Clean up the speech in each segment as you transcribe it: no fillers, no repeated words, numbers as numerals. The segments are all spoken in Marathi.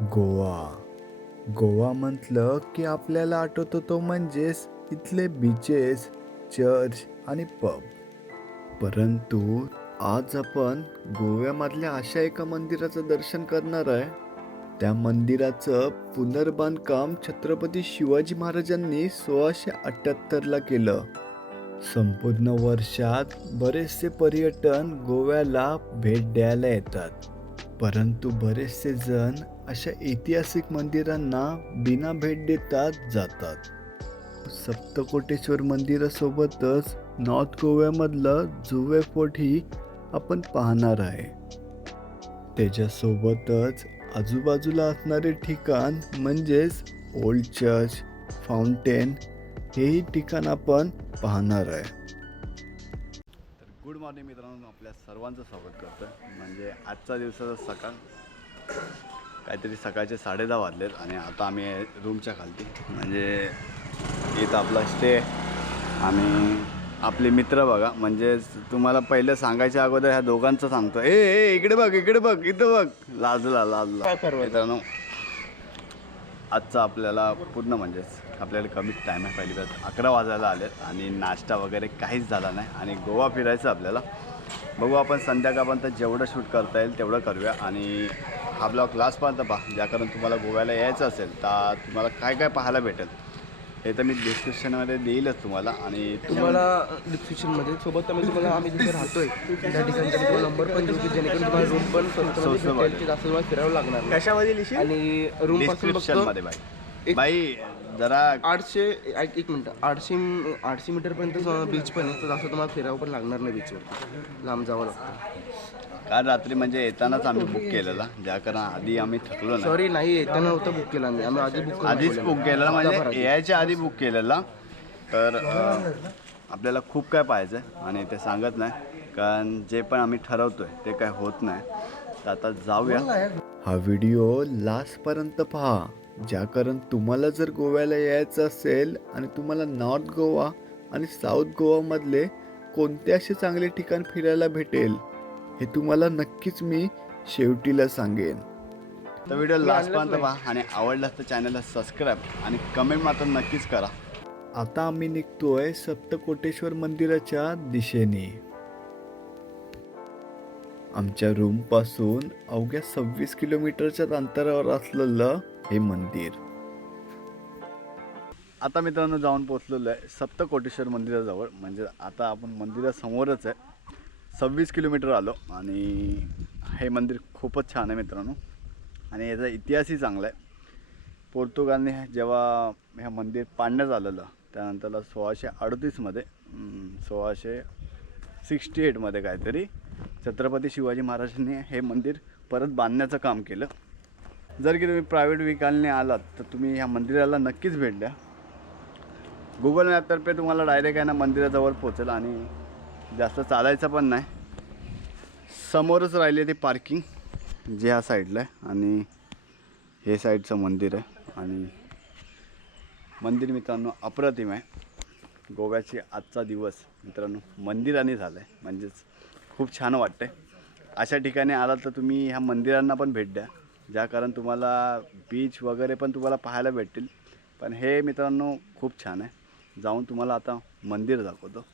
गोवा. गोवा म्हटलं की आपल्याला आठवतो तो म्हणजेच इथले बीचेस, चर्च आणि पब. परंतु आज आपण गोव्यामधल्या अशा एका मंदिराचं दर्शन करणार आहे. त्या मंदिराचं पुनर्बांधकाम छत्रपती शिवाजी महाराजांनी 1678ला केलं. संपूर्ण वर्षात बरेचसे पर्यटन गोव्याला भेट द्यायला येतात. परंतु बरेचसे जण अशा ऐतिहासिक मंदिरांना बिना भेट देता जातात. सप्तकोटेश्वर मंदिरासोबतच नॉर्थ गोव्यामधलं जुवे फोर्टही आपण पाहणार आहे. त्याच्यासोबतच आजूबाजूला असणारे ठिकाण म्हणजेच ओल्ड चर्च, फाउंटेन हेही ठिकाण आपण पाहणार आहे. तर गुड मॉर्निंग मित्रांनो, आपल्या सर्वांचं स्वागत करतो. म्हणजे आजचा दिवसाचा सकाळ काहीतरी सकाळचे 10:30 वाजलेत आणि आता आम्ही रूमच्या खालती म्हणजे इथं आपला स्टे आणि आपले मित्र बघा. म्हणजे तुम्हाला पहिलं सांगायच्या अगोदर ह्या दोघांचं सांगतो. ए इकडे बघ, इकडे बघ, इथं बघ. लाजला मित्रांनो. आजचा आपल्याला पूर्ण म्हणजेच आपल्याला कमीच टाईम आहे. पहिली बात 11 वाजायला आलेत आणि नाश्ता वगैरे काहीच झाला नाही आणि गोवा फिरायचं आपल्याला. बघू आपण संध्याकाळपर्यंत जेवढं शूट करता येईल तेवढं करूया आणि हा ब्लॉग लास्टपर्यंत पहा. ज्या कारण तुम्हाला गोव्याला यायचं असेल तर तुम्हाला काय काय पाहायला भेटेल हे तर मी डिस्क्रिप्शनमध्ये देईलच तुम्हाला. आणि तुम्हाला डिस्क्रिप्शनमध्ये सोबत आम्ही जिथे राहतोय त्या ठिकाणी तुम्हाला नंबर पण देऊ की जेणेकरून तुम्हाला रूम पण स्वस्त जास्त तुम्हाला फिरावं लागणार नाही. कशामध्ये लिहिशील? आणि रूम पासून डिस्क्रिप्शनमध्ये बाई जरा 800 एक मिनटं 800 मीटरपर्यंत बीच पण आहे, तर जास्त तुम्हाला फिरावं पण लागणार नाही. बीचवर लांब जावं लागतं. काल रात्री म्हणजे येतानाच आम्ही बुक केलेला, ज्या कारण आधी आम्ही थकलो नाही. सॉरी नाही येताना नव्हतं बुक केला आम्ही आधीच बुक केलेला म्हणजे यायच्या आधी बुक केलेला. तर आपल्याला खूप काय पाहिजे आणि ते सांगत नाही, कारण जे पण आम्ही ठरवतोय ते काय होत नाही. तर आता जाऊया. हा व्हिडिओ लास्टपर्यंत पहा, ज्या कारण तुम्हाला जर गोव्याला यायचं असेल आणि तुम्हाला नॉर्थ गोवा आणि साऊथ गोवामधले कोणते असे चांगले ठिकाण फिरायला भेटेल हे तुम्हाला नक्कीच मी शेवटीला सांगेन. तर व्हिडिओ लास्टपर्यंत पहा आणि आवडलास तर चॅनलला सबस्क्राईब आणि कमेंट मात्र नक्कीच करा. आता आम्ही निघतोय सप्तकोटेश्वर मंदिराच्या दिशेने. आमच्या रूमपासून अवघ्या 26 किलोमीटरच्या अंतरावर असलेलं हे मंदिर. आता मित्रांनो जाऊन पोचलेलो आहे सप्तकोटेश्वर मंदिराजवळ. म्हणजे आता आपण मंदिरासमोरच आहे. 26 किलोमीटर आलो आणि हे मंदिर खूपच छान आहे मित्रांनो आणि याचा इतिहासही चांगला आहे. पोर्तुगालने जेव्हा हे मंदिर पाडण्यात आलेलं त्यानंतरला 1638मध्ये 1668मध्ये काहीतरी छत्रपती शिवाजी महाराजांनी हे मंदिर परत बांधण्याचं काम केलं. जर की तुम्ही प्रायव्हेट व्हेकलने आलात तर तुम्ही ह्या मंदिराला नक्कीच भेट द्या. गुगल मॅपतर्फे तुम्हाला डायरेक्ट आहे ना मंदिराजवळ पोचेल आणि जास्त चालायचं पण नाही. समोरच राहिले ते पार्किंग जे ह्या साईडला आहे आणि हे साईडचं मंदिर आहे. आणि मंदिर मित्रांनो अप्रतिम आहे. गोव्याची आजचा दिवस मित्रांनो मंदिराने झाला आहे, म्हणजेच खूप छान वाटतं आहे. अशा ठिकाणी आलात तर तुम्ही ह्या मंदिरांना पण भेट द्या, ज्या कारण तुम्हाला बीच वगैरे पण तुम्हाला पाहायला भेटतील. पण हे मित्रांनो खूप छान आहे. जाऊन तुम्हाला आता मंदिर दाखवतो.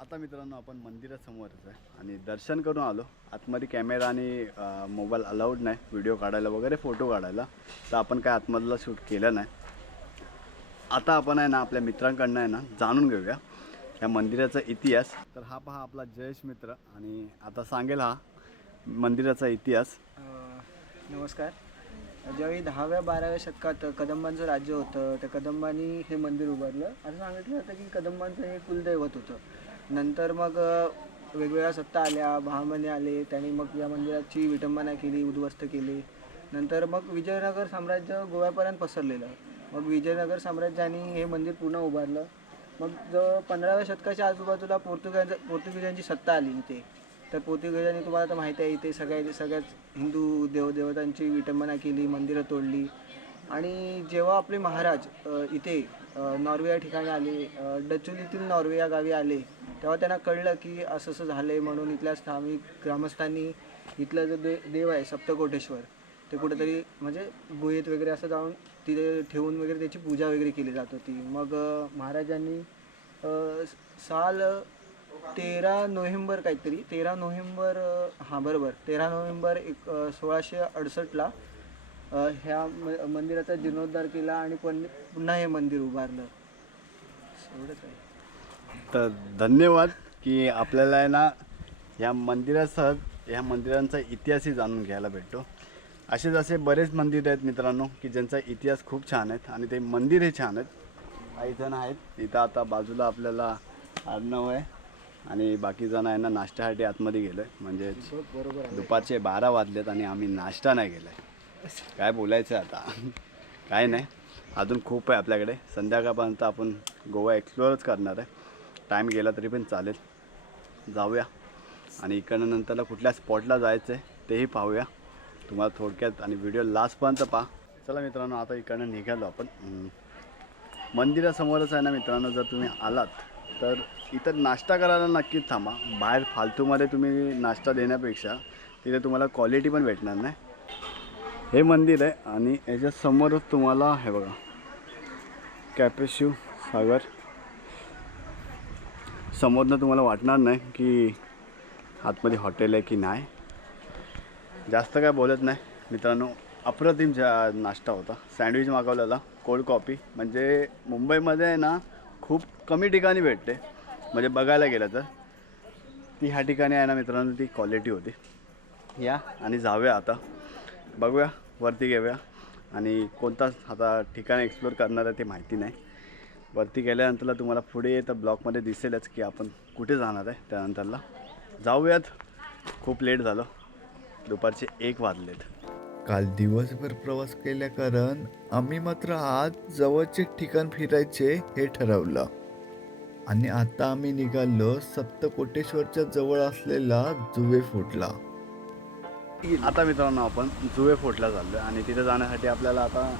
आता मित्रांनो आपण मंदिरासमोरच आहे आणि दर्शन करून आलो. आतमध्ये कॅमेरा आणि मोबाईल अलाउड नाही व्हिडिओ काढायला वगैरे, फोटो काढायला, तर आपण काय आतमधला शूट केलं नाही. आता आपण आहे ना आपल्या मित्रांकडनं आहे ना जाणून घेऊया या मंदिराचा इतिहास. तर हा पहा आपला जयेश मित्र आणि आता सांगेल हा मंदिराचा इतिहास. नमस्कार. ज्यावेळी 10व्या-12व्या शतकात कदंबांचं राज्य होतं, त्या कदंबांनी हे मंदिर उभारलं. असं सांगितलं जातं की कदंबांचं हे कुलदैवत होतं. नंतर मग वेगवेगळ्या सत्ता आल्या, बहामने आले, त्यांनी मग या मंदिराची विटंबना केली, उद्ध्वस्त केली. नंतर मग विजयनगर साम्राज्य गोव्यापर्यंत पसरलेलं. मग विजयनगर साम्राज्याने हे मंदिर पुन्हा उभारलं. मग जो 15व्या शतकाच्या आजूबाजूला पोर्तुगीजांची सत्ता आली इथे. तर पोर्तुगीजांनी तुम्हाला तर माहिती आहे इथे सगळ्याच हिंदू देवदेवतांची विटंबना केली, मंदिरं तोडली. आणि जेव्हा आपले महाराज इथे नॉर्वे या ठिकाणी आले, डचुलीतील नॉर्वे या गावी आले, तेव्हा त्यांना कळलं की असं असं झालं आहे. म्हणून इथल्या स्थानिक ग्रामस्थांनी इथलं जो देव आहे सप्तकोटेश्वर, ते कुठेतरी म्हणजे गुहेत वगैरे असं जाऊन तिथे ठेवून वगैरे त्याची पूजा वगैरे केली जात होती. मग महाराजांनी साल 13 नोव्हेंबर काहीतरी 13 नोव्हेंबर हां बरोबर 13 नोव्हेंबर 1668ला ह्या मंदिराचा जीर्णोद्धार केला आणि पुन्हा हे मंदिर उभारलं. एवढंच आहे. तर धन्यवाद की आपल्याला आहे ना ह्या मंदिरासह ह्या मंदिरांचा इतिहासही जाणून घ्यायला भेटतो. असेच असे बरेच मंदिर आहेत मित्रांनो की ज्यांचा इतिहास खूप छान आहेत आणि ते मंदिरही छान आहेत. काही जण आहेत इथं, आता बाजूला आपल्याला अर्णव आहे आणि बाकी जण आहे ना नाश्त्यासाठी आतमध्ये गेलो आहे. म्हणजे दुपारचे 12 वाजलेत आणि आम्ही नाश्ता नाही केला आहे. काय बोलायचं आता. काय नाही, अजून खूप आहे आपल्याकडे. संध्याकाळपर्यंत आपण गोवा एक्सप्लोअरच करणार आहे. टाईम गेला तरी पण चालेल. जाऊया आणि इकडनं नंतरला कुठल्या स्पॉटला जायचं आहे तेही पाहूया. तुम्हाला थोडक्यात आणि व्हिडिओ लास्टपर्यंत पहा. चला मित्रांनो, आता इकडनं निघालो आपण. मंदिरासमोरच आहे ना मित्रांनो, जर तुम्ही आलात तर इथं नाश्ता करायला नक्कीच थांबा. बाहेर फालतूमध्ये तुम्ही नाश्ता देण्यापेक्षा तिथे तुम्हाला क्वालिटी पण भेटणार नाही. हे मंदिर आहे आणि याच्या समोरच तुम्हाला हे बघा कॅफे शिव सागर. समोरनं तुम्हाला वाटणार नाही की आतमध्ये हॉटेल आहे की नाही. जास्त काय बोलत नाही मित्रांनो. अप्रतिम नाश्ता होता. सँडविच मागवलेला, कोल्ड कॉफी. म्हणजे मुंबईमध्ये आहे ना खूप कमी ठिकाणी भेटते. म्हणजे बघायला गेलं तर ती ह्या ठिकाणी आहे ना मित्रांनो, ती क्वालिटी होती. या आणि जाऊया आता, बघूया, वरती घेऊया. आणि कोणता आता ठिकाण एक्सप्लोअर करणार आहे ते माहिती नाही. वरती गेल्यानंतरला तुम्हाला पुढे तर ब्लॉगमध्ये दिसेलच की आपण कुठे जाणार आहे. त्यानंतरला जाऊयात. खूप लेट झालं, दुपारचे 1 वाजलेत. काल दिवसभर प्रवास केल्या कारण आम्ही मात्र आज जवळचे ठिकाण फिरायचे हे ठरवलं. आणि आता आम्ही निघालो सप्तकोटेश्वरच्या जवळ असलेला जुवे फोर्टला. आता मित्रांनो आपण जुवे फोर्टला चाललो आहे आणि तिथे जाण्यासाठी आपल्याला आता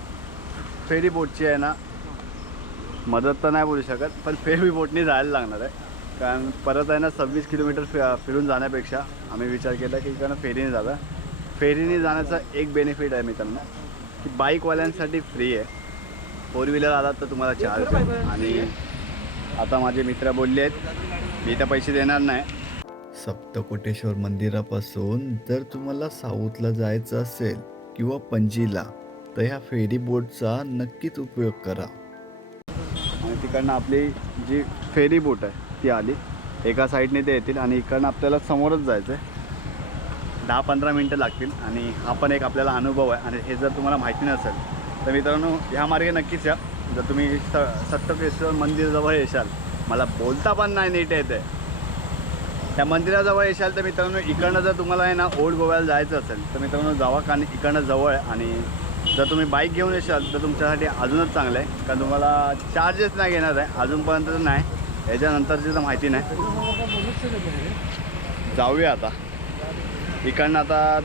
फेरी बोटची आहे ना मदत तर नाही बोलू शकत, पण फेरी बोटनी जायला लागणार आहे. कारण परत आहे ना 26 किलोमीटर फिरून जाण्यापेक्षा आम्ही विचार केला की इकडनं फेरीने जाऊया. फेरीने जाण्याचा एक बेनिफिट आहे मित्रांनो की बाईकवाल्यांसाठी फ्री आहे. 4 व्हीलर आलात तर तुम्हाला चार्ज आहे. आणि आता माझे मित्र बोलले आहेत मी तर पैसे देणार नाही. सप्तकोटेश्वर मंदिरापासून जर तुम्हाला साऊथला जायचं असेल किंवा पणजीला तर ह्या फेरी बोटचा नक्कीच उपयोग करा. आणि तिकडनं आपली जी फेरी बोट आहे ती आली. एका साईडने ते येतील आणि इकडनं आपल्याला समोरच जायचं आहे. 10-15 मिनटं लागतील. आणि हा पण एक आपल्याला अनुभव आहे. आणि हे जर तुम्हाला माहिती नसेल तर मित्रांनो ह्या मार्गे नक्कीच या. जर तुम्ही सप्तकोटेश्वर मंदिराजवळ येशाल, मला बोलता पण नाही नीट येते, त्या मंदिराजवळ येशाल तर मित्रांनो इकडनं जर तुम्हाला आहे ना ओल्ड गोव्याला जायचं असेल तर मित्रांनो जावा. कारण इकडनं जवळ आहे. आणि जर तुम्ही बाईक घेऊन येशाल तर तुमच्यासाठी अजूनच चांगलं आहे. कारण तुम्हाला चार्जेस नाही घेणार आहे अजूनपर्यंत तर नाही. याच्यानंतरची तर माहिती नाही. जाऊया आता. इकडनं आता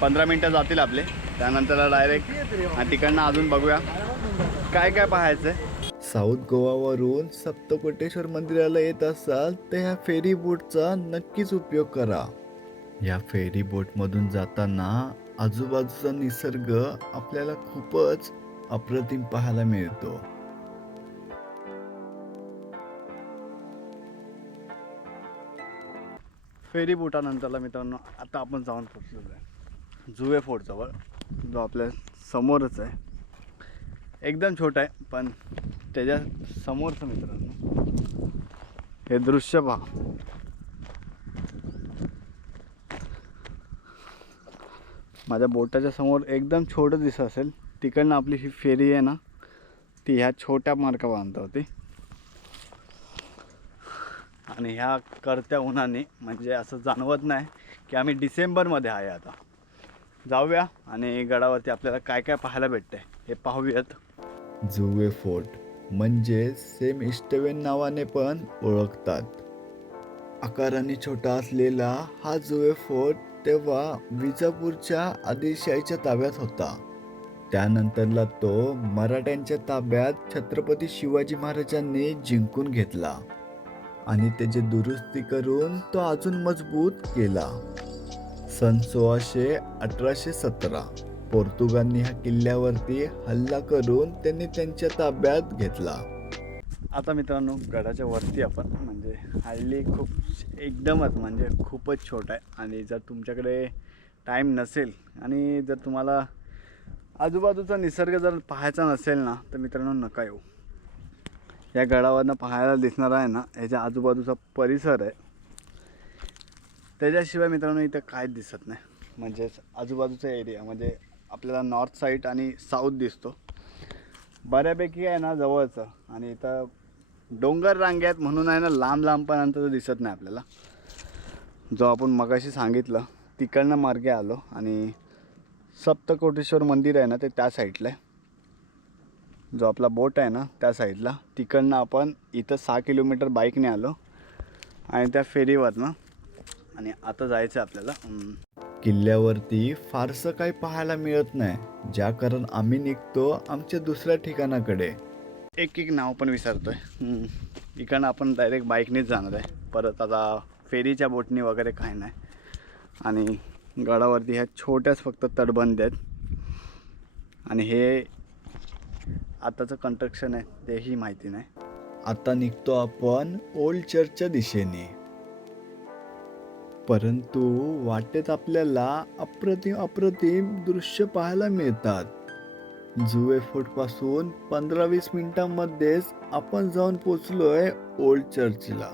15 मिनटं जातील आपले. त्यानंतर डायरेक्ट आणि तिकडनं अजून बघूया काय काय पाहायचं आहे. साऊथ गोवावरून सप्तकोटेश्वर मंदिराला येत असाल तर ह्या फेरी बोटचा नक्कीच उपयोग करा. या फेरी बोटमधून जाताना आजूबाजूचा निसर्ग आपल्याला खूपच अप्रतिम पाहायला मिळतो. फेरी बोटानंतरला मित्रांनो आता आपण जाऊन पोहोचलेलो आहे जुवे फोर्टजवळ, जो आपल्या समोरच आहे. एकदम छोटा आहे पण त्याच्या समोरचं मित्रांनो हे दृश्य पहा. माझ्या बोटाच्या समोर एकदम छोटं दिसत असेल, तिकडनं आपली ही फेरी आहे ना, ती ह्या छोट्या मार्गावर होती. आणि ह्या करत्या उन्हाने म्हणजे असं जाणवत नाही की आम्ही डिसेंबरमध्ये आहे. आता जाऊया आणि गडावरती आपल्याला काय काय पाहायला भेटतंय हे पाहूयात. जुवे फोर्ट म्हणजे सेम इस्टवेन नावाने पण ओळखतात. आकाराने छोटा असलेला हा जुवे फोर्ट तेव्हा विजापूरच्या आदिलशाहीच्या ताब्यात होता. त्यानंतरला तो मराठ्यांच्या ताब्यात छत्रपती शिवाजी महाराजांनी जिंकून घेतला आणि त्याची दुरुस्ती करून तो अजून मजबूत केला. सन 1817 पोर्तुगालनी ह्या किल्ल्यावरती हल्ला करून त्यांनी त्यांच्या ताब्यात घेतला. आता मित्रांनो गडाच्या वरती आपण म्हणजे हल्ली खूप एकदमच म्हणजे खूपच छोटा आहे. आणि जर तुमच्याकडे टाईम नसेल आणि जर तुम्हाला आजूबाजूचा निसर्ग जर पाहायचा नसेल ना, तर मित्रांनो नका येऊ. या गडावरनं पाहायला दिसणार आहे ना, ह्याच्या आजूबाजूचा परिसर आहे, त्याच्याशिवाय मित्रांनो इथं काहीच दिसत नाही. म्हणजेच आजूबाजूचा एरिया म्हणजे आपल्याला नॉर्थ साईड आणि साऊथ दिसतो बऱ्यापैकी आहे ना जवळचं. आणि इथं डोंगर रांगे आहेत म्हणून आहे ना लांब लांबपर्यंत तर दिसत नाही आपल्याला. जो आपण मगाशी सांगितलं तिकडनं मार्गे आलो आणि सप्तकोटेश्वर मंदिर आहे ना ते त्या साईडला आहे. जो आपला बोट आहे ना त्या साईडला, तिकडनं आपण इथं 6 किलोमीटर बाईकने आलो आणि त्या फेरीवरनं आणि आता जायचं आपल्याला. किल्ल्यावरती फारसं काही पाहायला मिळत नाही, ज्या कारण आम्ही निघतो आमच्या दुसऱ्या ठिकाणाकडे. एक नाव पण विसरतोय. इकडनं आपण डायरेक्ट बाईकनेच जाणार आहे परत. आता फेरीच्या बोटनी वगैरे काही नाही. आणि गडावरती ह्या छोट्याच फक्त तटबंदी आहेत आणि हे आताचं कन्स्ट्रक्शन आहे तेही माहिती नाही. आता निघतो आपण ओल्ड चर्चच्या दिशेने, परंतु वाटेत आपल्याला अप्रतिम दृश्य पाहायला मिळतात. जुवे फोर्ट पासून 15-20 मिनिटांमध्येच आपण जाऊन पोचलोय ओल्ड चर्चला,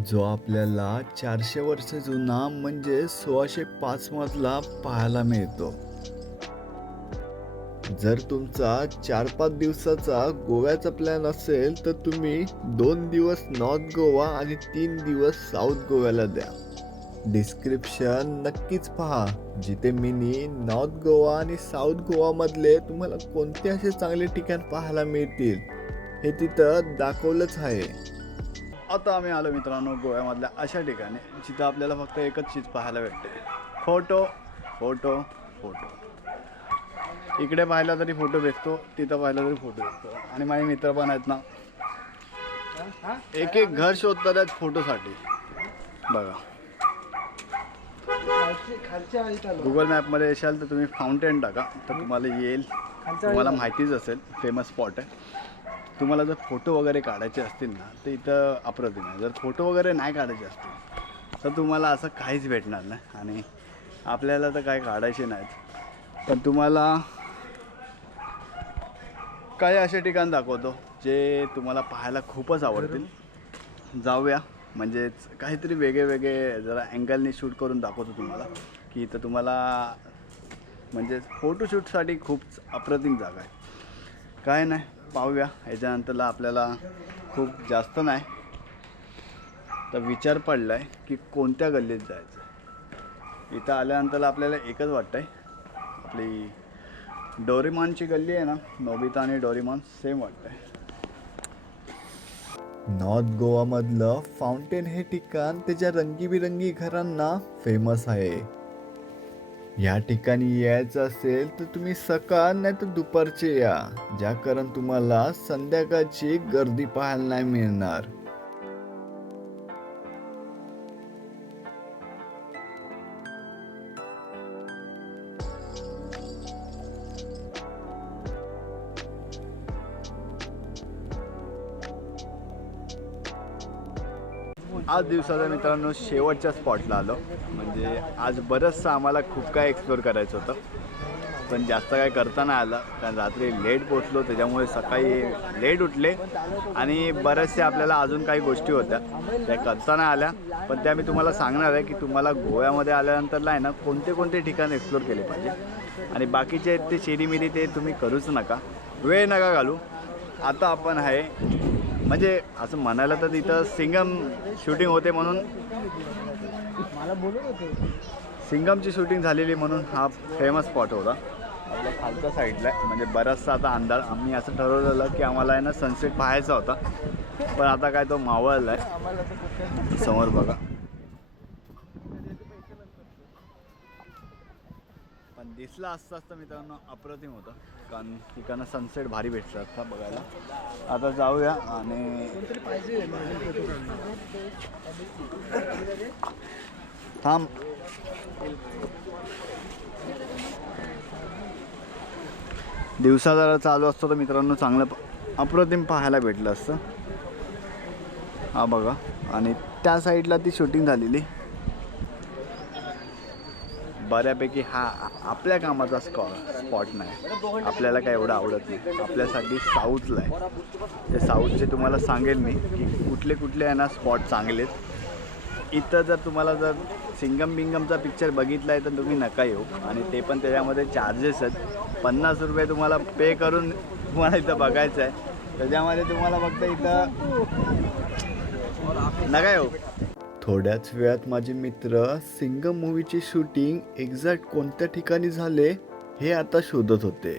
जो आपल्याला 400 वर्ष जुना म्हणजे 1605 मधला पाहायला मिळतो. जर तुमचा 4-5 दिवसाचा गोव्याचा प्लॅन असेल तर तुम्ही 2 दिवस नॉर्थ गोवा आणि 3 दिवस साऊथ गोव्याला द्या. डिस्क्रिप्शन नक्कीच पहा, जिथे मी नॉर्थ गोवा आणि साऊथ गोवा मधले तुम्हाला कोणते असे चांगले ठिकाण पाहायला मिळतील हे तिथं दाखवलंच आहे. आता आम्ही आलो मित्रांनो गोव्यामधल्या अशा ठिकाणी जिथं आपल्याला फक्त एकच चीज पाहायला भेटते, फोटो फोटो फोटो. इकडे पाहिला तरी फोटो भेटतो, तिथं पाहिला तरी फोटो भेटतो. आणि माझे मित्र पण आहेत ना, एक घर शोधतात आहेत फोटोसाठी. बघा गुगल मॅपमध्ये येशाल तर तुम्ही फाउंटेन टाका तर तुम्हाला येईल. तुम्हाला माहितीच असेल फेमस स्पॉट आहे. तुम्हाला जर फोटो वगैरे काढायचे असतील ना तर इथं अप्रतिम आहे. जर फोटो वगैरे नाही काढायचे असतील तर तुम्हाला असं काहीच भेटणार नाही. आणि आपल्याला तर काय काढायचे नाहीत, पण तुम्हाला काही असे ठिकाण दाखवतो जे तुम्हाला पाहायला खूपच आवडतील. जाऊया म्हणजेच काहीतरी वेगळे जरा अँगलने शूट करून दाखवतो तुम्हाला की इथं तुम्हाला म्हणजे फोटोशूटसाठी खूप अप्रतिम जागा आहे. काय नाही पाहूया. ह्याच्यानंतरला आपल्याला खूप जास्त नाही तर विचार पडला आहे की कोणत्या गल्लीत जायचं. इथं आल्यानंतरला आपल्याला एकच वाटतं आहे, आपली डोरेमॉनची गल्ली आहे ना, नोबिता आणि डोरेमॉन सेम वाटतं आहे. नॉर्थ गोवामधलं फाउंटेन हे ठिकाण त्याच्या रंगीबिरंगी घरांना फेमस आहे. या ठिकाणी यायचं असेल तर तुम्ही सकाळ नाही तर दुपारचे या, ज्या कारण तुम्हाला संध्याकाळची गर्दी पाहायला नाही मिळणार. आज दिवसाचा मित्रांनो शेवटच्या स्पॉटला आलो. म्हणजे आज बरंचसं आम्हाला खूप काय एक्सप्लोअर करायचं होतं. पण जास्त काय करता नाही आलं, कारण रात्री लेट पोचलो त्याच्यामुळे सकाळी लेट उठले आणि बऱ्याचशा आपल्याला अजून काही गोष्टी होत्या त्या करता नाही आल्या. पण त्या मी तुम्हाला सांगणार आहे की तुम्हाला गोव्यामध्ये आल्यानंतरला आहे ना कोणते कोणते ठिकाण एक्सप्लोर केले पाहिजे, आणि बाकीचे ते शेरीमिरी ते तुम्ही करूच नका, वेळ नका घालू. आता आपण आहे म्हणजे असं म्हणायला तर इथं सिंगम शूटिंग होते म्हणून, मला बोलत होते सिंगमची शूटिंग झालेली म्हणून हा फेमस स्पॉट होता आपल्या खालच्या साईडला. म्हणजे बराचसा आता अंधार, आम्ही असं ठरवलेलं की आम्हाला आहे ना सनसेट पाहायचा होता, पण आता काय तो मावळला आहे. समोर बघा, पण दिसला असता असतं मित्रांनो अप्रतिम होतं, कारण तिकडनं सनसेट भारी भेटला असता बघायला. आता जाऊया आणि थांब. दिवसा जरा चालू असतो तर मित्रांनो चांगलं अप्रतिम पाहायला भेटलं असतं. हा बघा, आणि त्या साईडला ती शूटिंग झालेली. बऱ्यापैकी हा आपल्या कामाचा स्पॉट नाही, आपल्याला काय एवढं आवडत नाही. आपल्यासाठी साऊथला आहे, ते साऊथचे तुम्हाला सांगेल मी की कुठले कुठले आहे ना स्पॉट चांगले आहेत. इथं जर तुम्हाला जर सिंगम बिंगमचा पिक्चर बघितला आहे तर तुम्ही नका येऊ, आणि ते पण त्याच्यामध्ये चार्जेस आहेत. 50 रुपये तुम्हाला पे करून तुम्हाला इथं बघायचं आहे, त्याच्यामध्ये तुम्हाला फक्त इथं नका येऊ. थोड्याच वेळात माझे मित्र सिंगम मूवीची शूटिंग एक्झॅक्ट कोणत्या ठिकाणी झाले हे आता शोधत होते.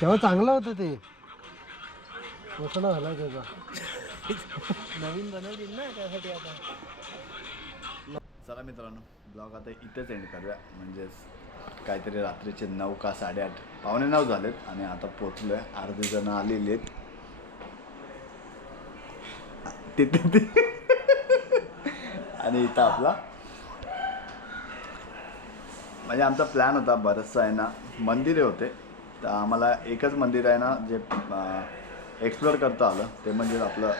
तेव्हा चांगलं होतं ते, वसणा झाला त्याचा. नवीन बनवतील ना त्यासाठी आता. चला मित्रांनो, ब्लॉग आता इथेच एंड करूया. म्हणजेच काहीतरी रात्रीचे 9 का 8:30 9:15 झालेत आणि आता पोचलो आहे. अर्धी जण आलेली आहेत तिथे आणि इथं आपला म्हणजे आमचा प्लॅन होता बरंचसं आहे ना मंदिरे होते, तर आम्हाला एकच मंदिर आहे ना जे एक्सप्लोअर करता आलं, ते म्हणजे आपलं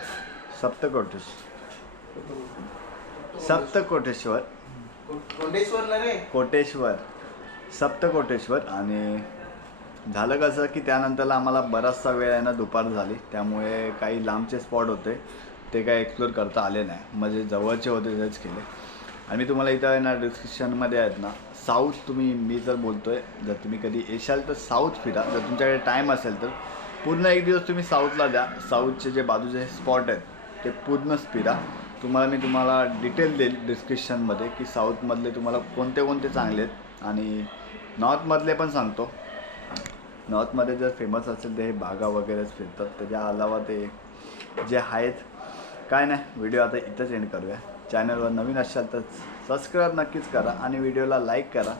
कोटेश्वर सप्तकोटेश्वर. आणि झालं कसं की त्यानंतरला आम्हाला बराचसा वेळ आहे ना दुपार झाली, त्यामुळे काही लांबचे स्पॉट होते ते काही एक्सप्लोअर करता आले नाही, म्हणजे जवळचे होते तेच केले. आणि मी तुम्हाला इथं आहे ना डिस्क्रिप्शनमध्ये आहेत ना साऊथ, मी जर बोलतो आहे, जर तुम्ही कधी येशाल तर साऊथ फिरा. जर तुमच्याकडे टाईम असेल तर पूर्ण एक दिवस तुम्ही साऊथला द्या. साऊथचे जे बाजूचे स्पॉट आहेत ते पूर्णच फिरा. मी तुम्हाला डिटेल देईल डिस्क्रिप्शनमध्ये की साऊथमधले तुम्हाला कोणते कोणते चांगले आहेत, आणि नॉर्थमधले पण सांगतो. नॉर्थमध्ये जर फेमस असेल तर हे बागा वगैरेच फिरतात, त्याच्या अलावा ते जे आहेत काय नाही. व्हिडिओ आता इथंच एंड करूया. चॅनलवर नवीन असाल तर सबस्क्राईब नक्कीच करा आणि व्हिडिओला लाईक करा.